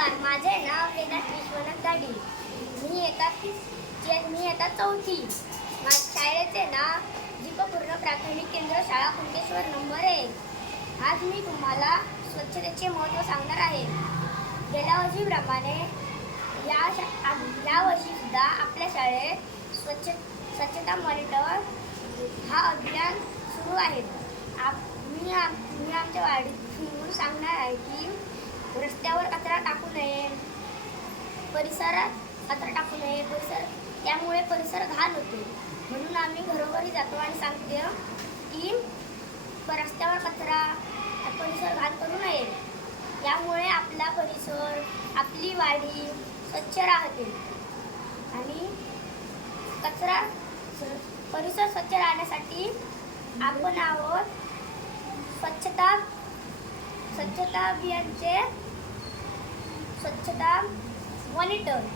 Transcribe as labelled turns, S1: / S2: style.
S1: नमस्कार माझे नाव वेदांत विश्वनाथ दाडी मी येतात मी येतात चौथी. माझ्या शाळेचे नाव दीपपूर्ण प्राथमिक केंद्र शाळा कुंटेश्वर नंबर एक. आज मी तुम्हाला स्वच्छतेचे महत्त्व सांगणार आहे. गेल्या वर्षीप्रमाणे या शा आ- या आपल्या शाळेत स्वच्छ स्वच्छता मॉनिटर हा अभियान सुरू आहे. आप मी आम मी आमच्या वाढीत सांगणार आहे की रस्त्यावर कचरा टाकू नये परिसरात कचरा टाकू नये परिसर. त्यामुळे परिसर घाण होतो. म्हणून आम्ही घरोघरी जातो आणि सांगते की रस्त्यावर कचरा परिसर घाण करू नये. यामुळे आपला परिसर आपली वाढी स्वच्छ राहते. आणि कचरा स- परिसर स्वच्छ राहण्यासाठी आपण आहोत स्वच्छता स्वच्छता अभियानचे स्वच्छता मॉनिटर